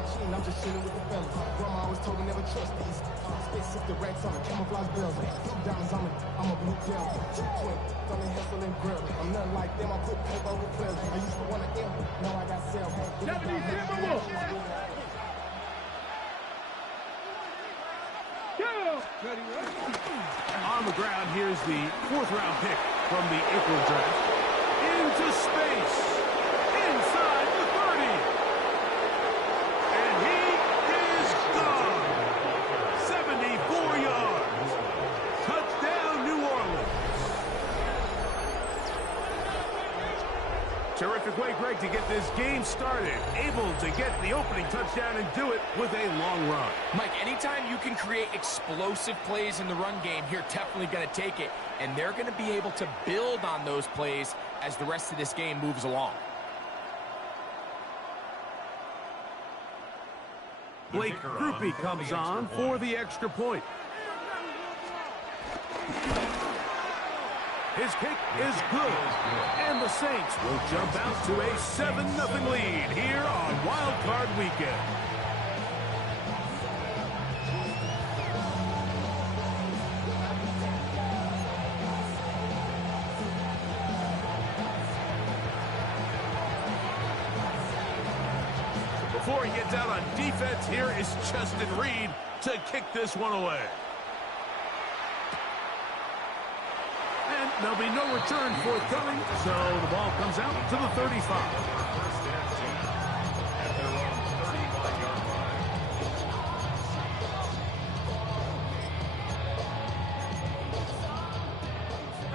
ain't cheating, I'm just chilling with the fellas. Grandma always told me never trust these. Spit 60 racks on the camouflage bells. Blue diamonds, I'm a blue devil. Twin, thunder, hustle, and grill. I'm nothing like them, I put paper over pleasure. I used to want to M, now I got self. On the ground, here's the 4th-round pick from the April draft. Into space. Inside the 30. And he is gone. 74 yards. Touchdown, New Orleans. Terrific way, Greg, to get this game started. Able to get the opening touchdown and do it with a long run. Mike, anytime you can create explosive plays in the run game, you're definitely going to take it. And they're going to be able to build on those plays as the rest of this game moves along. Blake Grupe comes on for the extra point. His kick is good. And the Saints will jump out to a 7-0 lead here on Wild Card Weekend. Before he gets out on defense, here is Justin Reed to kick this one away. And there'll be no return forthcoming, so the ball comes out to the 35.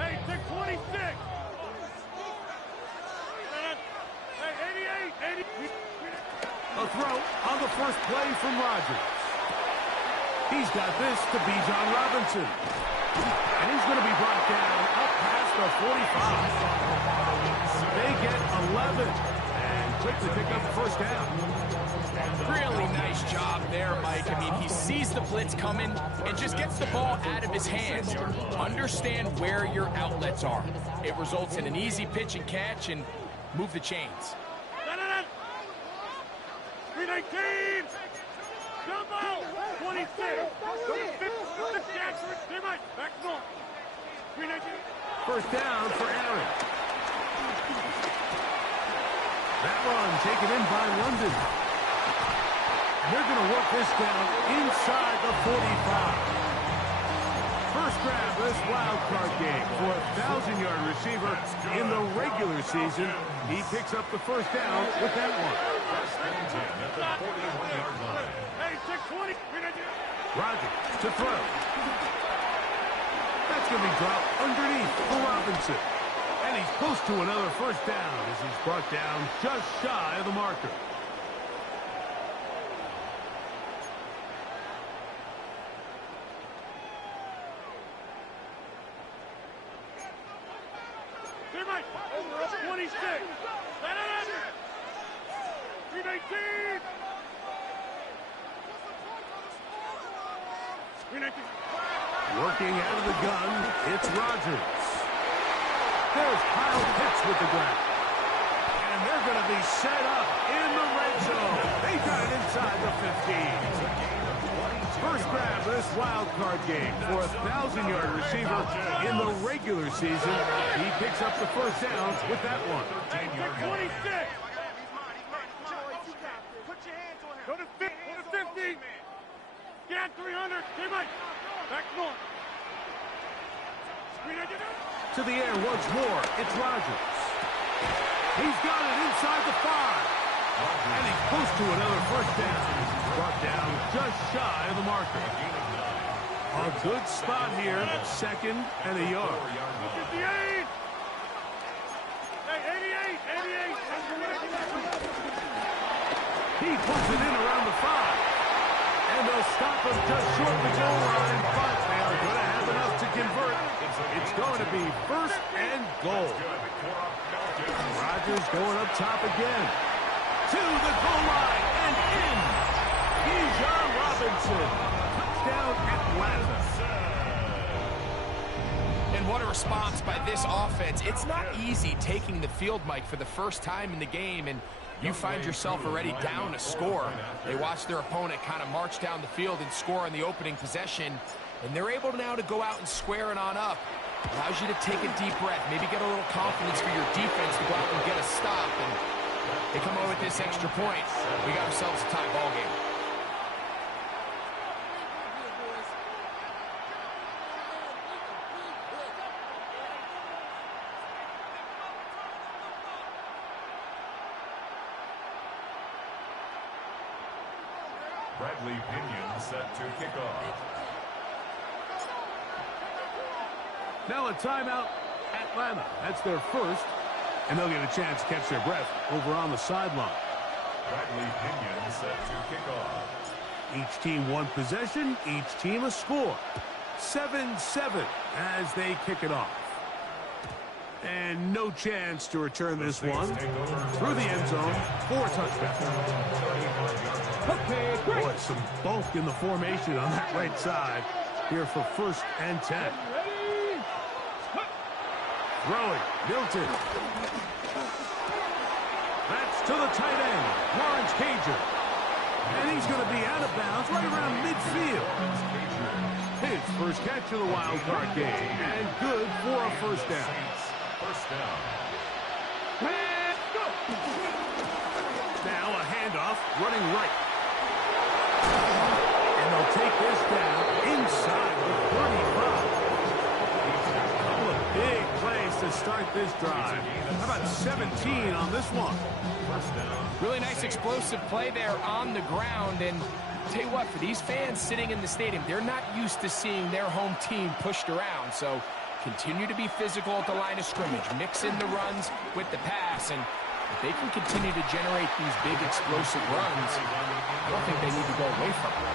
Hey, 626! Hey, 88! A throw on the first play from Rodgers. He's got this to Bijan Robinson. And he's going to be brought down up past the 45. They get 11 and quickly pick up the first down. Really nice job there, Mike. I mean, he sees the blitz coming and just gets the ball out of his hands. Understand where your outlets are. It results in an easy pitch and catch and move the chains. 319! Jumbo! 26! Back north! 319! First down for Aaron. That one taken in by London. They're going to work this down inside the 45. First grab of this wild card game for a 1,000-yard receiver in the regular season. He picks up the first down with that one. Hey, 620! Rodgers to throw. That's going to be dropped underneath for Robinson. And he's close to another first down as he's brought down just shy of the marker. Hey, Mike! 26! 319! 319! Working out of the gun, it's Rodgers. There's Kyle Pitts with the grab. And they're going to be set up in the red zone. They got it inside the 15. First grab of this wild card game for a 1,000-yard receiver in the regular season. He picks up the first down with that one. 26! Go to 50! Get out 300! Hey, Mike! Back north! To the air once more, it's Rodgers. He's got it inside the 5. And he's close to another first down. Brought down just shy of the marker. A good spot here, 2nd and a yard. 58! Hey, 88! He pulls it in around the 5. And they'll stop him just short of the goal line, but they are going to have enough to convert. It's going to be 1st and goal. Rodgers going up top again. To the goal line and in. Bijan Robinson. Touchdown Atlanta. And what a response by this offense. It's not easy taking the field, Mike, for the first time in the game. And You find yourself already down a score. They watch their opponent kind of march down the field and score on the opening possession, and they're able now to go out and square it on up. Allows you to take a deep breath, maybe get a little confidence for your defense to go out and get a stop, and they come away with this extra point. We got ourselves a tie ball game. Bradley Pinion set to kick off. Now a timeout, Atlanta. That's their first, and they'll get a chance to catch their breath over on the sideline. Bradley Pinion set to kick off. Each team one possession, each team a score. 7-7 as they kick it off. And no chance to return this one through the end zone for a touchdown. Okay, great. Boy, some bulk in the formation on that right side here for 1st and 10. Throwing, Milton. That's to the tight end, Lawrence Cager. And he's going to be out of bounds right around midfield. His first catch of the wild card game, and good for a first down. First down. Let's go. Now a handoff, running right. And they'll take this down inside the 35. A couple of big plays to start this drive. How about 17 on this one? First down. Really nice explosive play there on the ground, and I'll tell you what, for these fans sitting in the stadium, they're not used to seeing their home team pushed around, so continue to be physical at the line of scrimmage, mix in the runs with the pass, and if they can continue to generate these big explosive runs, I don't think they need to go away from it.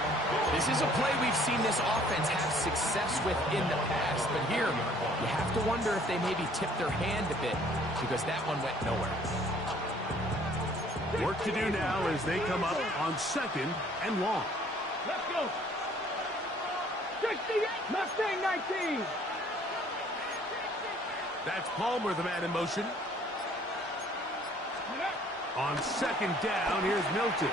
This is a play we've seen this offense have success with in the past, but here you have to wonder if they maybe tipped their hand a bit, because that one went nowhere. Work to do now as they come up on 2nd and long. Let's go. 68, Mustang 19. That's Palmer, the man in motion. On 2nd down, here's Milton.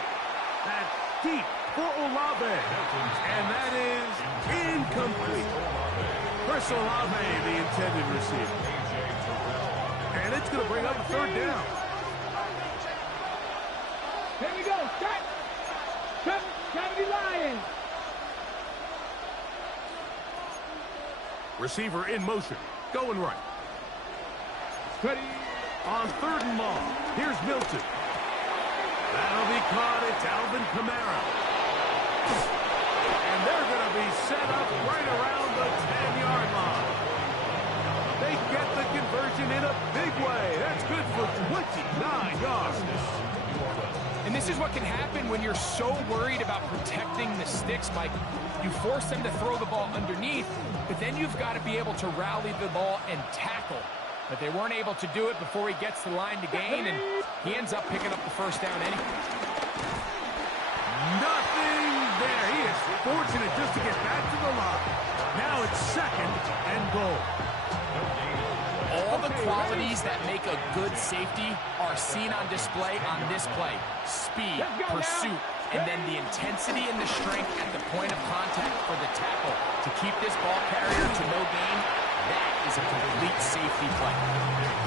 That's deep for Olave. And that is incomplete. Chris Olave, the intended receiver. And it's going to bring up a 3rd down. Here we go. Start. 70 Lions. Receiver in motion. Going right. Ready. On 3rd and long, here's Milton. That'll be caught. It's Alvin Kamara. And they're going to be set up right around the 10-yard line. They get the conversion in a big way. That's good for 29 yards. And this is what can happen when you're so worried about protecting the sticks, Mike. You force them to throw the ball underneath, but then you've got to be able to rally the ball and tackle. But they weren't able to do it before he gets the line to gain, and he ends up picking up the 1st down anyway. Nothing there. He is fortunate just to get back to the line. Now it's 2nd and goal. All the qualities that make a good safety are seen on display on this play. Speed, pursuit, and then the intensity and the strength at the point of contact for the tackle to keep this ball carrier to no gain. That is a complete safety play.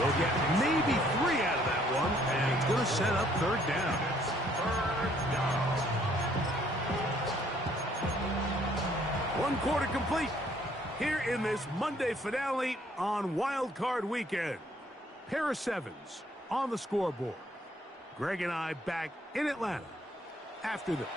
They'll get maybe 3 out of that one, and it's going to set up 3rd down. Third down. 1 quarter complete here in this Monday finale on Wild Card Weekend. Pair of 7s on the scoreboard. Greg and I back in Atlanta after this.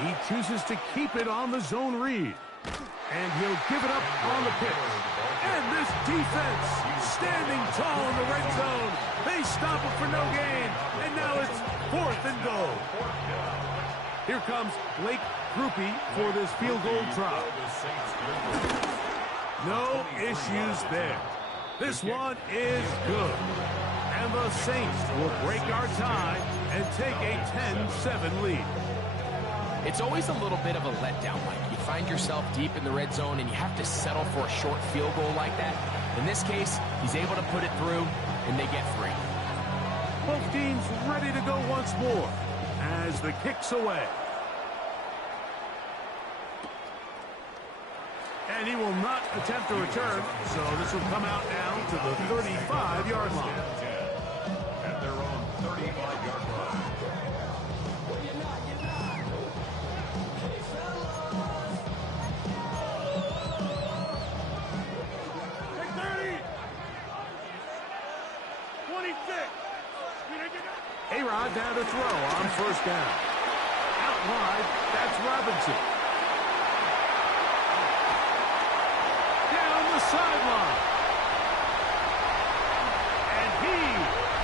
He chooses to keep it on the zone read. And he'll give it up on the pitch. And this defense standing tall in the red zone. They stop it for no gain. And now it's 4th and goal. Here comes Blake Groupie for this field goal try. No issues there. This one is good. And the Saints will break our tie and take a 10-7 lead. It's always a little bit of a letdown, Mike. You find yourself deep in the red zone and you have to settle for a short field goal like that. In this case, he's able to put it through, and they get 3. Both teams ready to go once more as the kick's away. And he will not attempt to return, so this will come out now to the 35-yard line. At their own 35-yard line. A-Rod down to throw on 1st down. Out wide, that's Robinson. Down the sideline. And he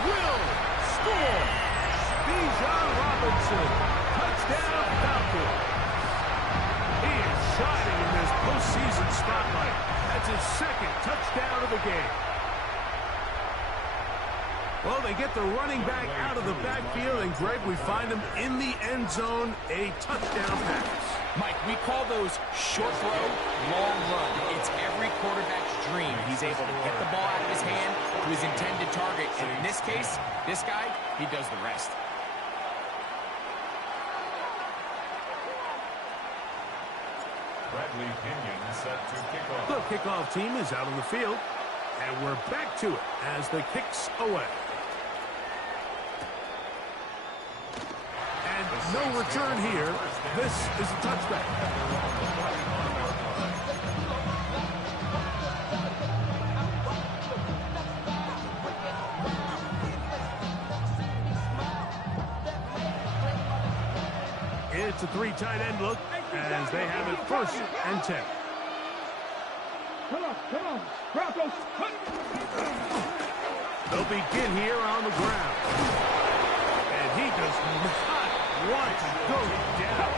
will score. Bijan Robinson. Touchdown Falcons. He is shining in this postseason spotlight. That's his 2nd touchdown of the game. Well, they get the running back out of the backfield, and Greg, we find him in the end zone, a touchdown pass. Mike, we call those short throw, long run. It's every quarterback's dream. He's able to get the ball out of his hand to his intended target, and in this case, this guy, he does the rest. Bradley Pinion set to kick off. The kickoff team is out on the field, and we're back to it as the kick's away. And no return here. This is a touchback. It's a 3 tight end look as they have it 1st and 10. Come on, Broncos, cut! They'll begin here on the ground. And he does not want to go down.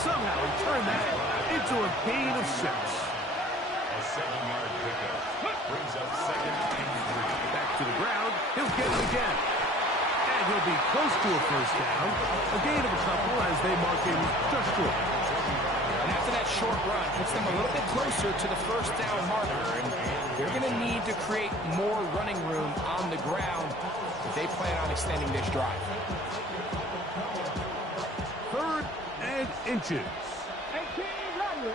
Somehow he turned that into a gain of 6. A 7-yard pickup brings up 2nd and 3. Back to the ground. He'll get it again. And he'll be close to a 1st down. A gain of a couple as they mark him just short. And after that short run, puts them a little bit closer to the 1st down marker. And they're going to need to create more running room on the ground if they plan on extending this drive. 3rd and inches. 18 Rattler.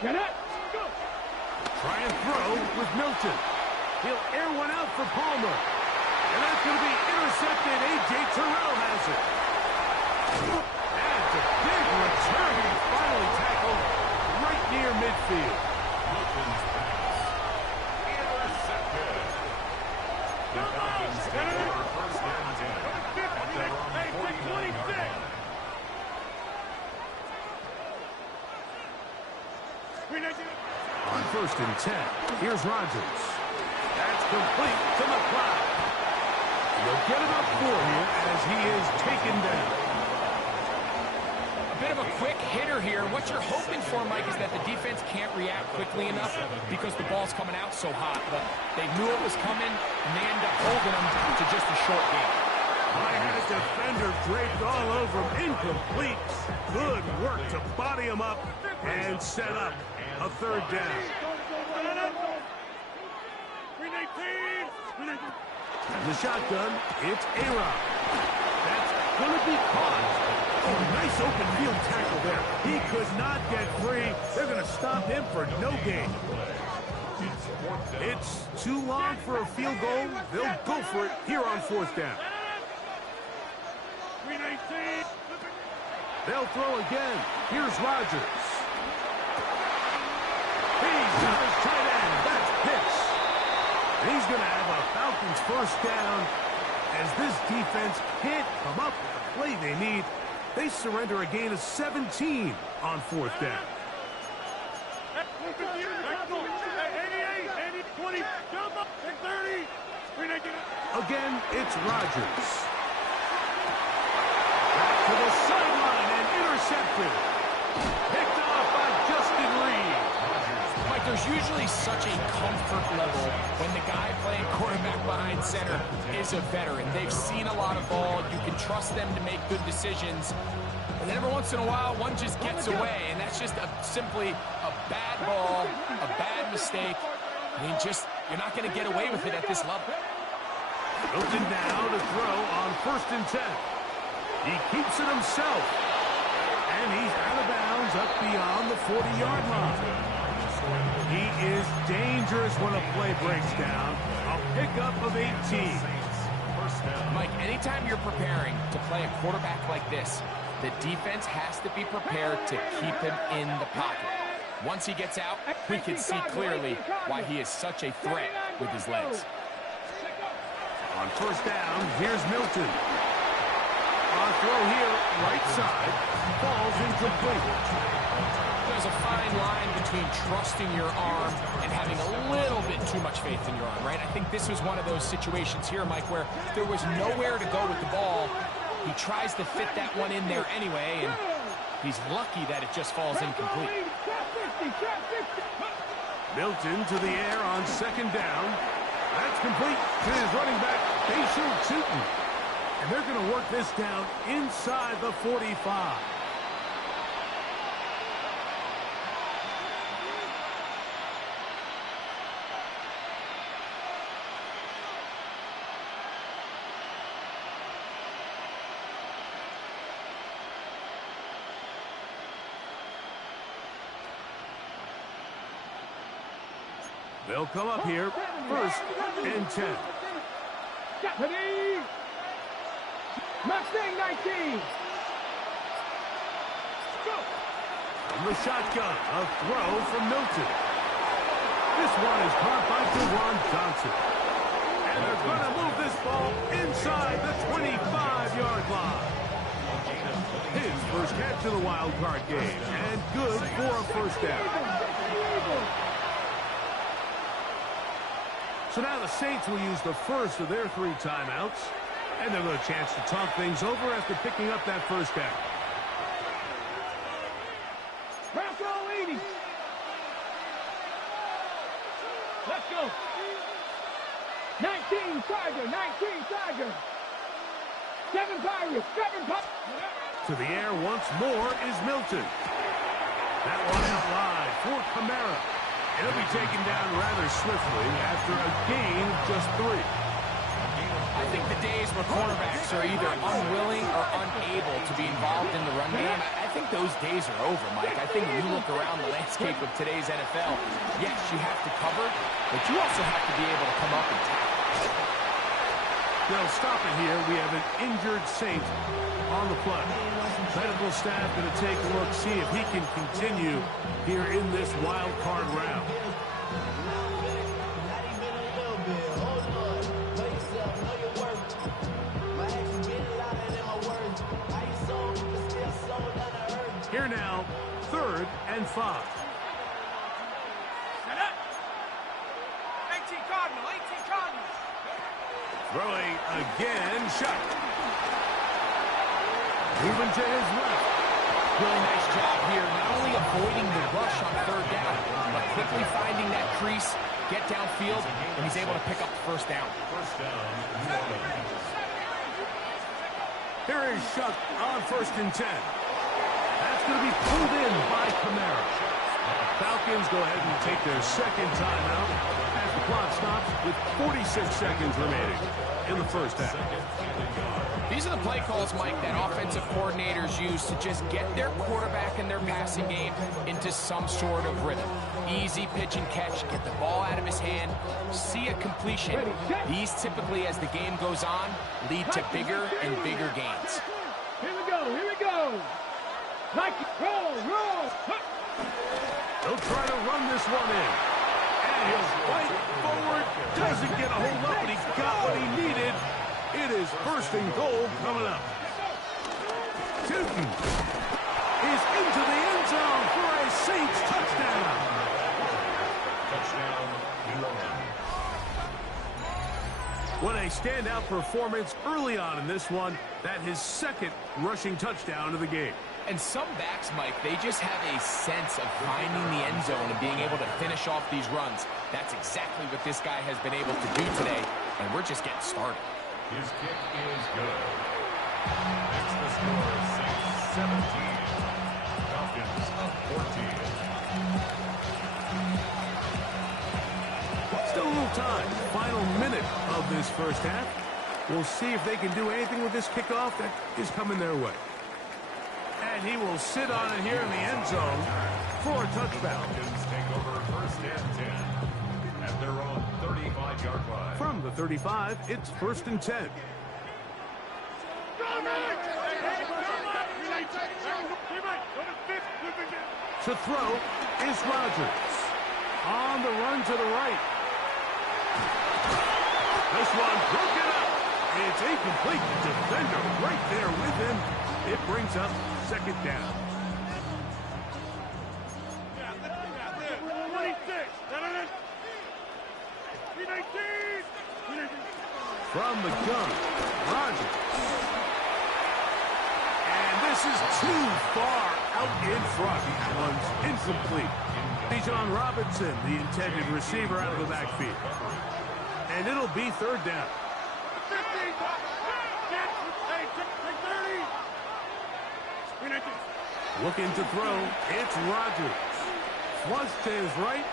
Get it? Go. Try and throw with Milton. He'll air one out for Palmer. And that's going to be intercepted. A.J. Terrell has it. That's a big return. He's finally tackled right near midfield. Milton's pass. Intercepted. The Falcons take over 1st and 10. At their own 49-yard line. On 1st and 10, here's Rodgers. That's complete to McLeod. They'll get it up for him as he is taken down. A bit of a quick hitter here. What you're hoping for, Mike, is that the defense can't react quickly enough because the ball's coming out so hot. But they knew it was coming, and they end up holding them to just a short game. I had a defender draped all over him. Incomplete. Good work to body him up and set up a 3rd down. In the shotgun, it's A-Rod. That's going to be caught. Oh, nice open field tackle there. He could not get free. They're going to stop him for no gain. It's too long for a field goal. They'll go for it here on 4th down. They'll throw again. Here's Rodgers. He's got his tight end. That's Pitts. He's going to have a Falcons 1st down as this defense can't come up with the play they need They surrender a gain of 17 on 4th down. 20, jump up, 30. Again, it's Rodgers. Back to the sideline and intercepted. Picked off by Justin Reed. Mike, there's usually such a comfort level when the guy playing quarterback behind center is a veteran. They've seen a lot of ball. You can trust them to make good decisions. And then every once in a while, one just gets away, and that's just simply a bad ball, a bad mistake. I mean, you're not going to get away with it at this level. Milton now to throw on 1st and 10. He keeps it himself. And he's out of bounds up beyond the 40-yard line. He is dangerous when a play breaks down. A pickup of 18. Mike, anytime you're preparing to play a quarterback like this, the defense has to be prepared to keep him in the pocket. Once he gets out, we can see clearly why he is such a threat with his legs. On 1st down, here's Milton. On throw here, right side, falls incomplete. There's a fine line between trusting your arm and having a little bit too much faith in your arm, right? I think this was one of those situations here, Mike, where there was nowhere to go with the ball. He tries to fit that one in there anyway, and he's lucky that it just falls incomplete. Milton to the air on 2nd down. That's complete to his running back, Facial Tootin. And they're going to work this down inside the 45. They'll come up here, 1st and 10. Deputy! Mustang 19! Go! From the shotgun, a throw from Milton. This one is caught by Dewan Johnson. And they're going to move this ball inside the 25-yard line. His first catch of the wild card game, and good for a 1st down. So now the Saints will use the first of their 3 timeouts, and they'll have a chance to talk things over after picking up that 1st down. Back all 80. Let's go. 19 Tiger, 19 Tiger. 7 Pirates, 7 Pirates. To the air once more is Milton. That one out wide for Kamara. He'll be taken down rather swiftly after a gain of just 3. I think the days where quarterbacks are either unwilling or unable to be involved in the run game, I think those days are over, Mike. I think when you look around the landscape of today's NFL, yes, you have to cover, but you also have to be able to come up and tackle. They'll stop it here. We have an injured Saint on the play. Medical staff going to take a look, see if he can continue here in this wild card round. Here now, 3rd and 5. 18 Cardinal, 18 Cardinal. Throwing again, shot. Moving to his left. Really nice job here, not only avoiding the rush on 3rd down, but quickly finding that crease, get downfield, and he's able to pick up the 1st down. Here is Shuck on 1st and 10. That's going to be pulled in by Kamara. Falcons go ahead and take their 2nd timeout as the clock stops with 46 seconds remaining in the 1st half. These are the play calls, Mike, that offensive coordinators use to just get their quarterback and their passing game into some sort of rhythm. Easy pitch and catch, get the ball out of his hand, see a completion. These typically, as the game goes on, lead to bigger and bigger gains. Here we go, here we go. Like roll, roll. They'll try to run this one in. And he'll fight forward. Doesn't get a hold up, but he got what he needed. It is 1st and goal coming up. Tootin is into the end zone for a Saints touchdown. Touchdown, New Orleans. What a standout performance early on in this one. That his second rushing touchdown of the game. And some backs, Mike, they just have a sense of finding the end zone and being able to finish off these runs. That's exactly what this guy has been able to do today, and we're just getting started. His kick is good. Makes the score 6-17. Falcons up 14. Still a little time. Final minute of this first half. We'll see if they can do anything with this kickoff that is coming their way. And he will sit on it here in the end zone for a touchdown. Falcons take over first and 10 at their own 35-yard line. From the 35, it's first and 10. To throw is Rodgers. On the run to the right. This one broken up. It's incomplete. Defender right there with him. It brings up second down. From the gun, Rodgers. And this is too far out in front. One's incomplete. Bijan Robinson, the intended receiver, out of the backfield. And it'll be third down. Looking to throw, it's Rodgers. Flush to his right.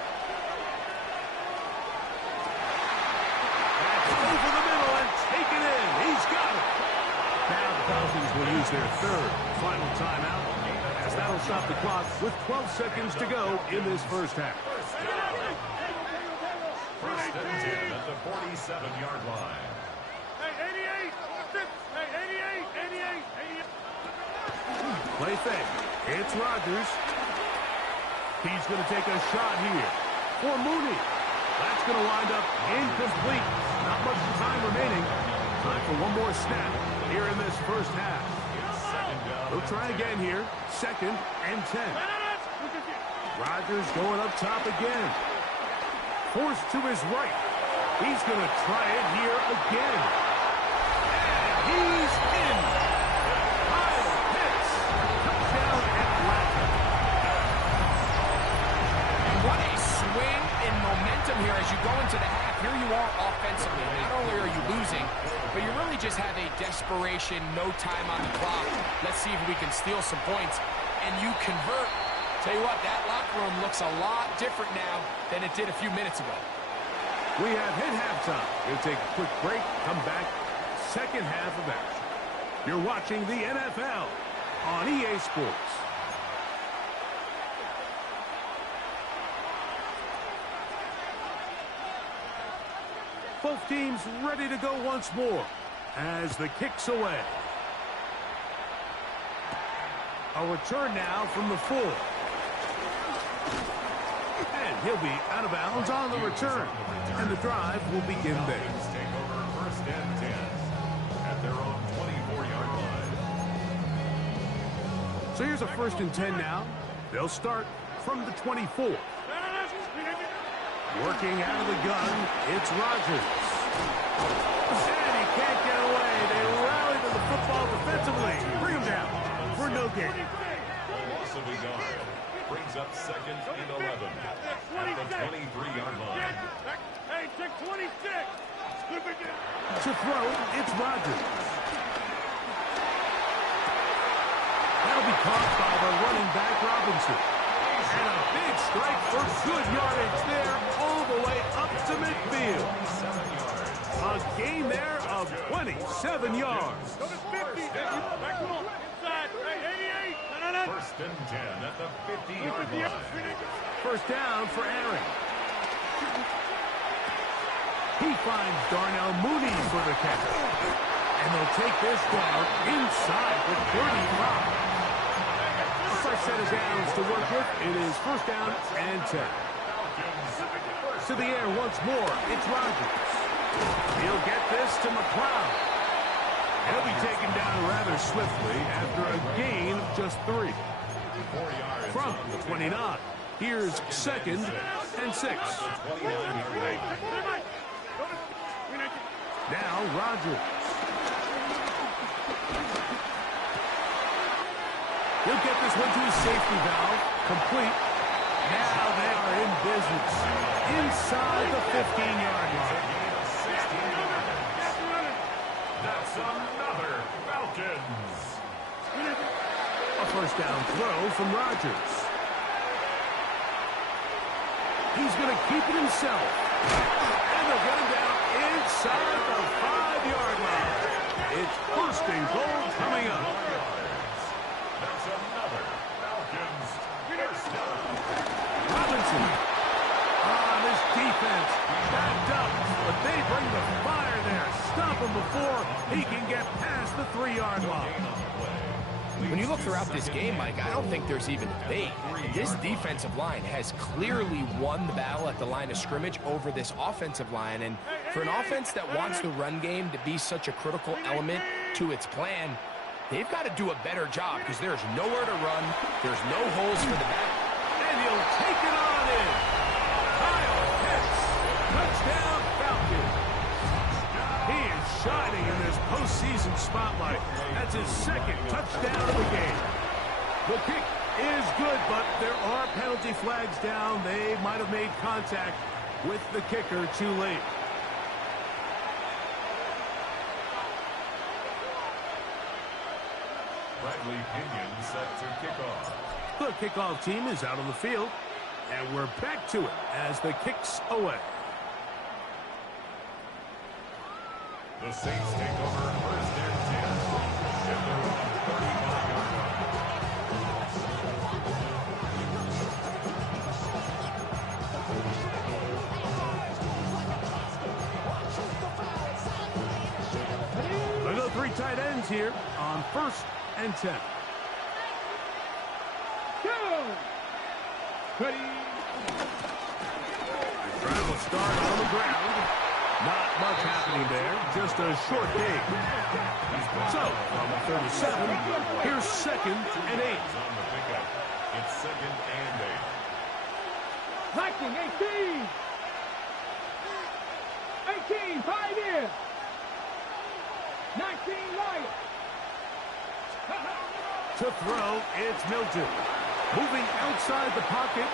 That's over the middle and taken in. He's got it. Now the Falcons will use their third final timeout, as that'll stop the clock with 12 seconds to go in this first half. First and 10 at the 47-yard line. Hey, 88. Play fake. It's Rodgers. He's going to take a shot here for Mooney. That's going to wind up incomplete. Not much time remaining. Time for one more snap here in this first half. They'll try again here. Second and 10. Rodgers going up top again. Forced to his right. He's going to try it here again. And he's in. Kyle Pitts. Touchdown Atlanta. And what a swing in momentum here as you go into the half. Here you are offensively. Not only are you losing, but you really just have a desperation, no time on the clock. Let's see if we can steal some points. And you convert. Tell you what, that locker room looks a lot different now than it did a few minutes ago. We have hit halftime. We'll take a quick break, come back, second half of action. You're watching the NFL on EA Sports. Both teams ready to go once more as the kick's away. A return now from the 4. And he'll be out of bounds on the return. And the drive will begin there. Take over first and 10 at their own 24-yard line. So here's a first and 10 now. They'll start from the 24. Working out of the gun, it's Rodgers. And he can't get away. They rally to the football defensively. Bring him down for no gain. Loss of a yard. Brings up second and 11 at the 23-yard line. Hey, check 26. To throw, it's Rodgers. That'll be caught by the running back Robinson. And a big strike for good yardage there all the way up to midfield. A gain there of 27 yards. Go to 50. Back on. Inside. Hey, 88. First and 10 at the 50-yard line. First down for Aaron. He finds Darnell Mooney for the catch. And they'll take this down inside the 35. First set of downs to work with. It is first down and 10. To the air once more. It's Rodgers. He'll get this to McLeod. He'll be taken down rather swiftly after a gain of just 3. From the 29, here's 2nd and 6. Now Rodgers. He'll get this one to his safety valve. Complete. Now they are in business. Inside the 15-yard line. That's another Falcons. A first down throw from Rodgers. He's going to keep it himself. And they'll get him down inside the 5-yard line. It's 1st and goal coming up. That's another Falcons first down. Robinson. On this defense. Backed up. But they bring the fire there. Stop him before he can get past the 3-yard line. When you look throughout this game, Mike, I don't think there's even debate. This defensive line has clearly won the battle at the line of scrimmage over this offensive line. And for an offense that wants the run game to be such a critical element to its plan, they've got to do a better job because there's nowhere to run. There's no holes for the back. And he'll take it on in. Kyle Pitts. Touchdown, Falcons. He is shining in this postseason spotlight. That's his 2nd touchdown of the game. The kick is good, but there are penalty flags down. They might have made contact with the kicker too late. Bradley Pinion set to kick off. The kickoff team is out on the field, and we're back to it as the kick's away. The Saints take over 1st and 10 at their own 35-yard line. They go 3 tight ends here on 1st and 10. Drive will start on the ground. Not much happening there. Just a short game. So, from 37, here's 2nd and 8. On the pickup, it's 2nd and 8. Blocking, 18. 18, 5 in. 19, right. To throw, it's Milton. Moving outside the pocket.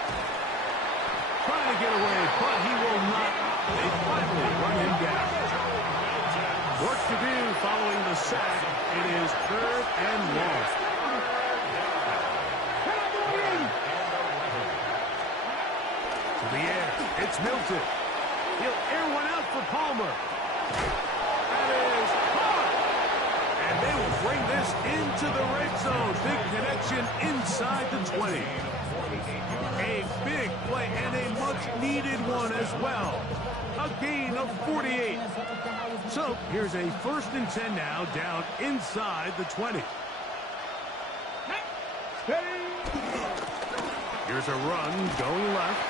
Trying to get away, but he will not. They finally run him down. Work to do following the sack. It is 3rd and long. To the air. It's Milton. He'll air one out for Palmer. That is caught. And they will bring this into the red zone. Big connection inside the 20. A big play and a much-needed one as well. A gain of 48. So here's a 1st and 10 now, down inside the 20. Here's a run going left.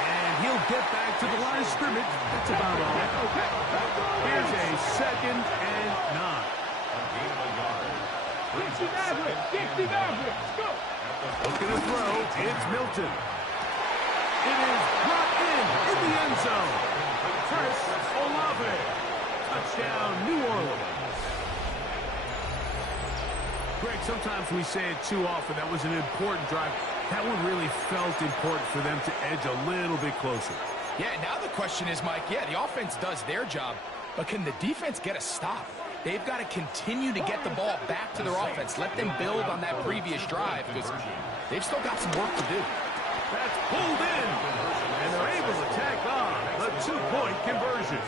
And he'll get back to the line of scrimmage. That's about all. Here's a 2nd and 9. Looking to throw, it's Milton. It is brought in the end zone. First, Olave. Touchdown, New Orleans. Greg, sometimes we say it too often. That was an important drive. That one really felt important for them to edge a little bit closer. Yeah, now the question is, Mike, yeah, the offense does their job, but can the defense get a stop? They've got to continue to get the ball back to their offense. Let them build on that previous drive because they've still got some work to do. That's pulled in, and they're able to tack on the 2-point conversion.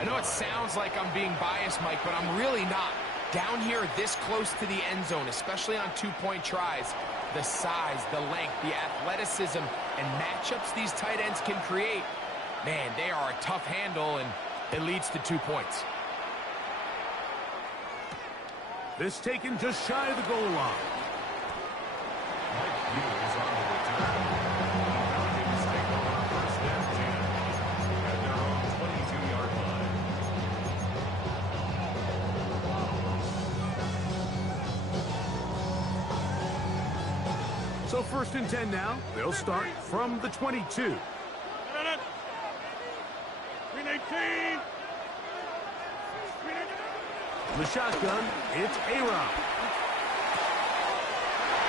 I know it sounds like I'm being biased, Mike, but I'm really not. Down here this close to the end zone, especially on 2-point tries, the size, the length, the athleticism, and matchups these tight ends can create, man, they are a tough handle, and it leads to 2 points. This taken just shy of the goal line. Mike Hughes on the return. Falcons take over 1st and 10 at their own 22-yard line. So 1st and 10 now. They'll start from the 22. Green 18. The shotgun, it's A-Rob.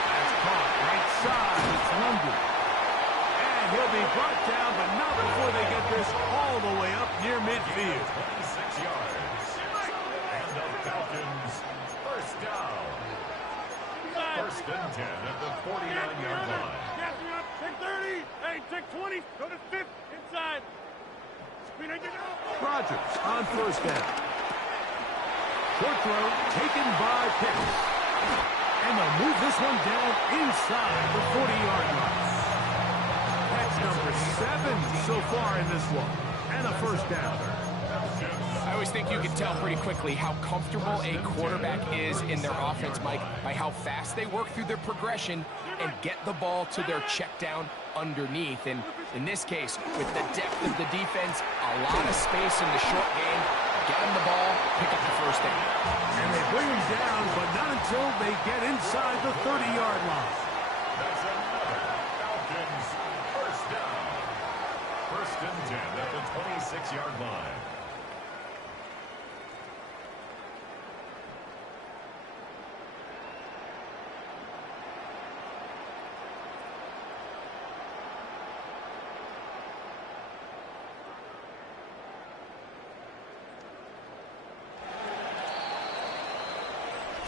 That's caught right side. It's London. And he'll be brought down, but not before they get this all the way up near midfield. 26 yards. And the Falcons, first down. 1st and 10 at the 49-yard line. Take 30. Hey, take 20. Go to 50. Inside. Rodgers on 1st down. Short throw taken by Pitts. And they'll move this one down inside the 40-yard line. That's number 7 so far in this one. And a 1st down. I always think you can tell pretty quickly how comfortable a quarterback is in their offense, Mike, by how fast they work through their progression and get the ball to their check down underneath. And in this case, with the depth of the defense, a lot of space in the short game, get them the ball, pick up the 1st down. And they bring him down, but not until they get inside the 30-yard line. That's another Falcons, first down. 1st and 10 at the 26-yard line.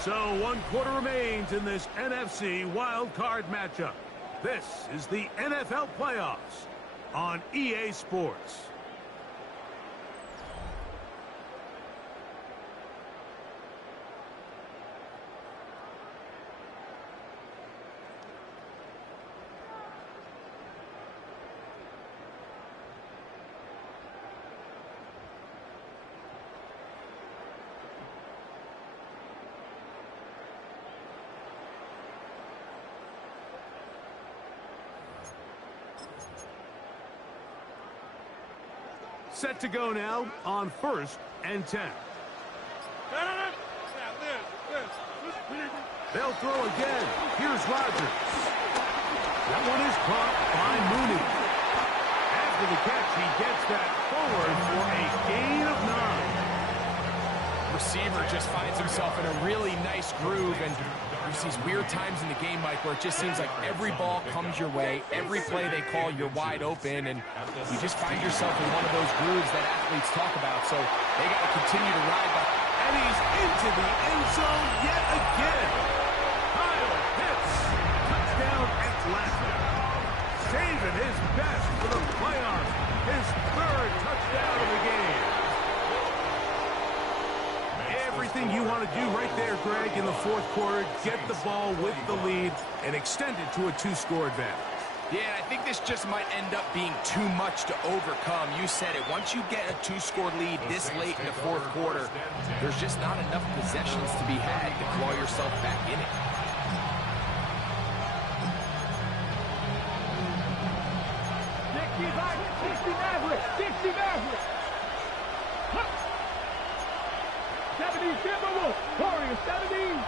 So 1 quarter remains in this NFC wild card matchup. This is the NFL playoffs on EA Sports. Set to go now on 1st and 10. They'll throw again. Here's Rodgers. That one is caught by Mooney. After the catch, he gets that forward for a gain of 9. Receiver just finds himself in a really nice groove, and there's these weird times in the game, Mike, where it just seems like every ball comes your way, every play they call, you're wide open, and you just find yourself in one of those grooves that athletes talk about. So they got to continue to ride that. And he's into the end zone yet again. Kyle Pitts, touchdown Atlanta. Saving his best for the playoffs. His 3rd touchdown of the game. Everything you want to do right there, Greg, in the 4th quarter, get the ball with the lead and extend it to a 2-score advantage. Yeah, I think this just might end up being too much to overcome. You said it. Once you get a 2-score lead this late in the 4th quarter, there's just not enough possessions to be had to claw yourself back in it. 60 Maverick. 60 Maverick. 70 Timberwolves. Warriors 70.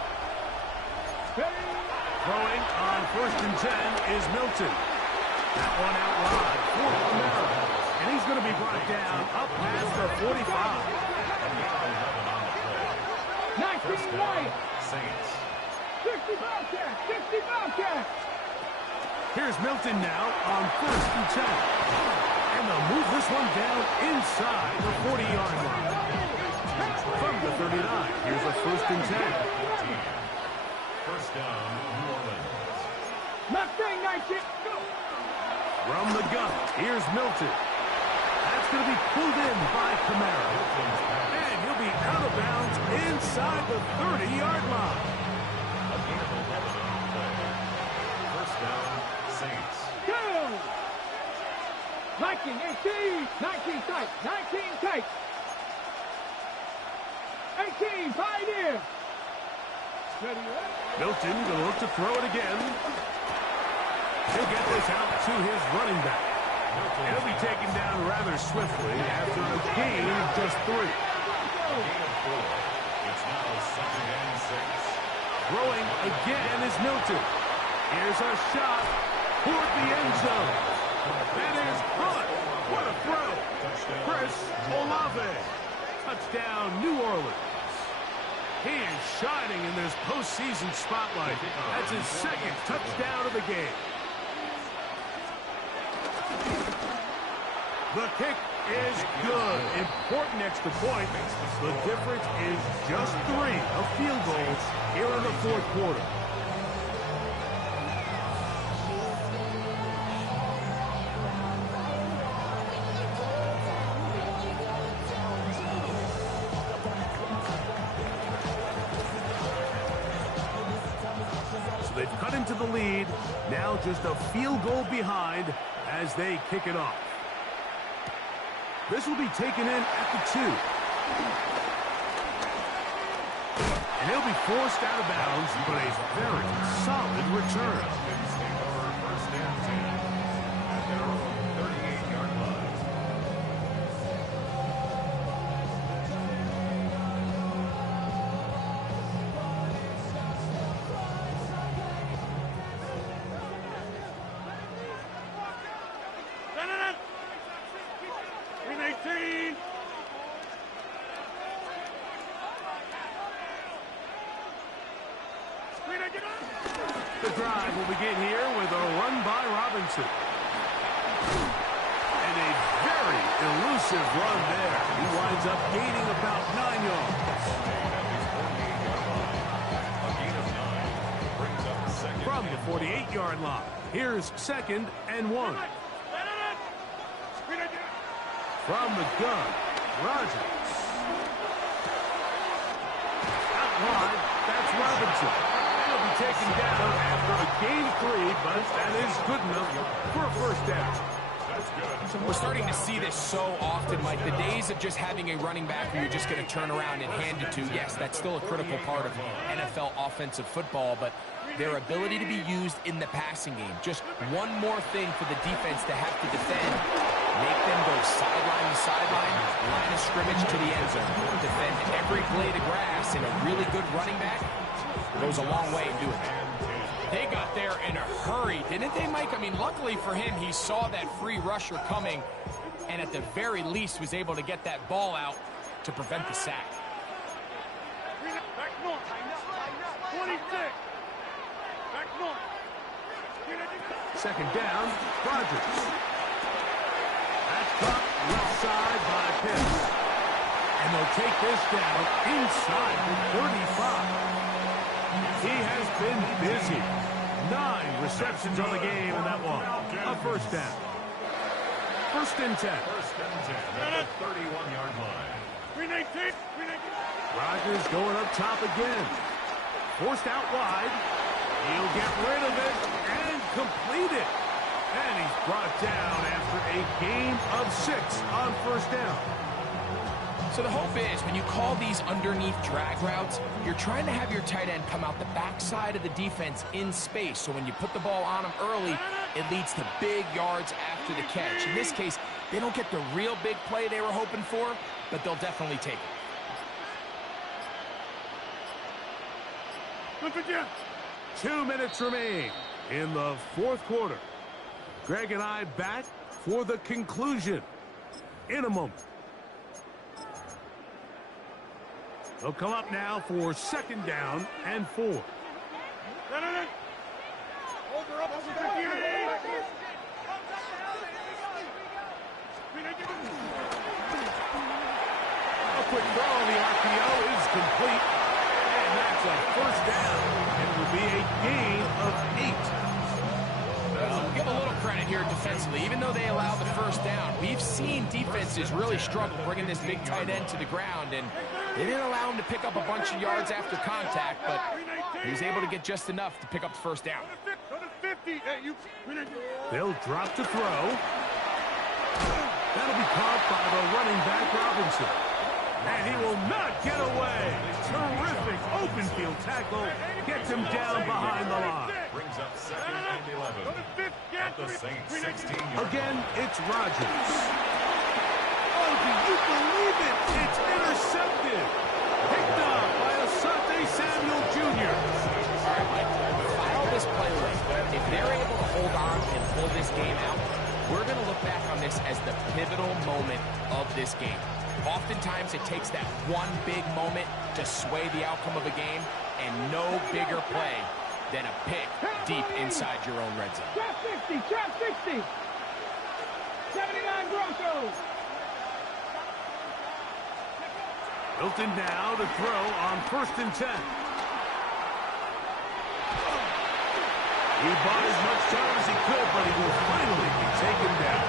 Throwing on 1st and 10 is Milton. That one out wide for Camara. And he's going to be brought down up past the 45. 19 Wyatt. Saints. 60 Bobcats. 60 Bobcats. Here's Milton now on 1st and 10. And they'll move this one down inside the 40-yard line. From the 39, here's a 1st and 10. 1st down, New Orleans. Mustang 19. Go. From the gun, here's Milton. That's going to be pulled in by Camara. And he'll be out of bounds inside the 30-yard line. A gain of 11 on the play. 1st down, Saints. Go. 19, 18. 19 tight. 19 tight. 18, Pioneer. Milton going to look to throw it again. He'll get this out to his running back. And he'll be taken down rather swiftly after a gain of just 3. A gain of 4. It's now 2nd and 6. Throwing again is Milton. Here's a shot toward the end zone. That is good. What a throw. Chris Olave. Touchdown, New Orleans. He is shining in this postseason spotlight. That's his second touchdown of the game. The kick is good. Important extra point. The difference is just 3 of field goals here in the fourth quarter. So they've cut into the lead. Now just a field goal behind as they kick it off. This will be taken in at the 2. And he'll be forced out of bounds, but a very solid return. First and 10 at their own 38-yard line. The drive will begin here with a run by Robinson. And a very elusive run there. He winds up gaining about 9 yards. From the 48-yard line, here's 2nd and 1. From the gun, Rodgers. Out wide, that's Robinson. Taken down after a gain 3, but that is good enough for a first down. We're starting to see this so often, Mike. The days of just having a running back who you're just going to turn around and hand it to, yes, that's still a critical part of NFL offensive football, but their ability to be used in the passing game. Just one more thing for the defense to have to defend. Make them go sideline to sideline, line of scrimmage to the end zone. Defend every blade of grass, and a really good running back goes a long way in doing that. They got there in a hurry, didn't they, Mike? I mean, luckily for him, he saw that free rusher coming, and at the very least was able to get that ball out to prevent the sack. Back north. 26. Back north. 2nd down, Rodgers. That's caught left side by Pitts. And they'll take this down inside the 35. He has been busy. 9 receptions on the game in that one. A first down. 1st and 10. First and 10 at the 31-yard line. 319. Rodgers going up top again. Forced out wide. He'll get rid of it and complete it. And he's brought down after a gain of 6 on first down. So the hope is when you call these underneath drag routes, you're trying to have your tight end come out the backside of the defense in space. So when you put the ball on him early, it leads to big yards after the catch. In this case, they don't get the real big play they were hoping for, but they'll definitely take it. 2 minutes remain in the fourth quarter. Greg and I back for the conclusion in a moment. They'll come up now for 2nd down and 4. Over. A quick throw on the RPO is complete. And that's a first down. It will be a gain of 8. Give a little credit here defensively. Even though they allowed the first down, we've seen defenses really struggle bringing this big tight end to the ground, and they didn't allow him to pick up a bunch of yards after contact, but he was able to get just enough to pick up the first down. They'll drop to throw. That'll be caught by the running back, Robinson. And he will not get away. Terrific open field tackle. Gets him down behind the line. Brings up 2nd and 11 at the Saints 16-yard. Again, it's Rodgers. Oh, do you believe it? It's intercepted. Picked up by Asante Samuel Jr. All right, Mike, file this this play away. If they're able to hold on and pull this game out, we're going to look back on this as the pivotal moment of this game. Oftentimes, it takes that one big moment to sway the outcome of a game, and no bigger play than a pick deep inside your own red zone. Trap 60, trap 60. 79 Broncos. Hilton now to throw on 1st and 10. He bought as much time as he could, but he will finally be taken down.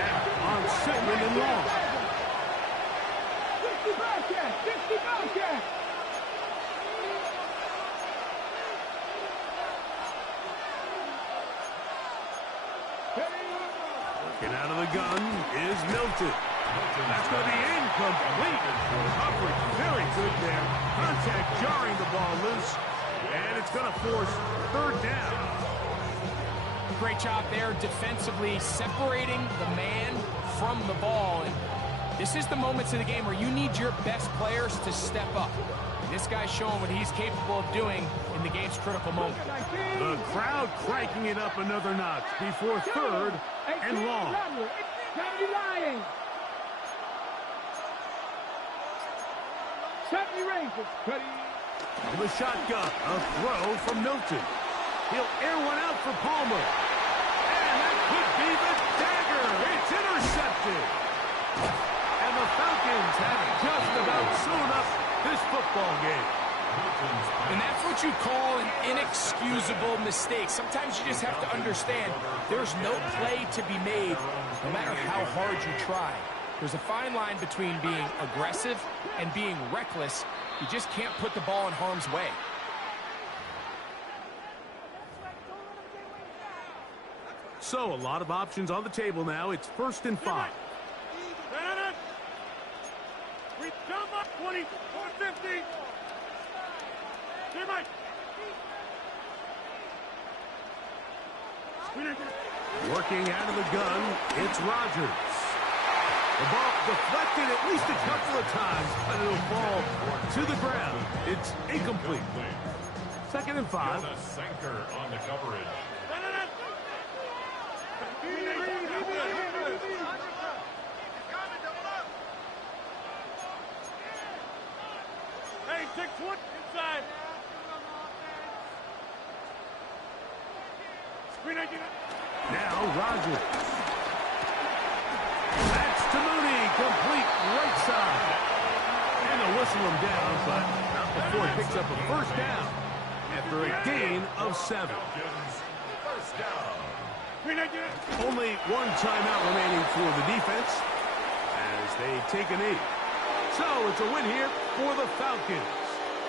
Now on 2nd and long. 60 Bobcat, 60 Bobcat. Working out of the gun is Milton. That's going to be incomplete. Coverage very good there. Contact jarring the ball loose. And it's going to force 3rd down. Great job there defensively, separating the man from the ball. And this is the moments of the game where you need your best players to step up. And this guy's showing what he's capable of doing in the game's critical moment. The crowd cranking it up another notch before 3rd and long. From the shotgun, a throw from Milton. He'll air one out for Palmer. And that could be the dagger. It's intercepted. And the Falcons have just about sewn up this football game. And that's what you call an inexcusable mistake. Sometimes you just have to understand there's no play to be made, no matter how hard you try. There's a fine line between being aggressive and being reckless. You just can't put the ball in harm's way. So, a lot of options on the table now. It's 1st and 5. We jump up 20, 50. Working out of the gun, it's Rodgers. The ball deflected at least a couple of times, but it'll fall to the ground. It's incomplete. 2nd and 5. The sinker on the coverage. Hey, 6-1 inside. Now Rodgers. That's to Mooney, complete right side. And they'll whistle him down, but not before he picks up a 1st down after a gain of 7. First down. Only one timeout remaining for the defense as they take a knee. So it's a win here for the Falcons.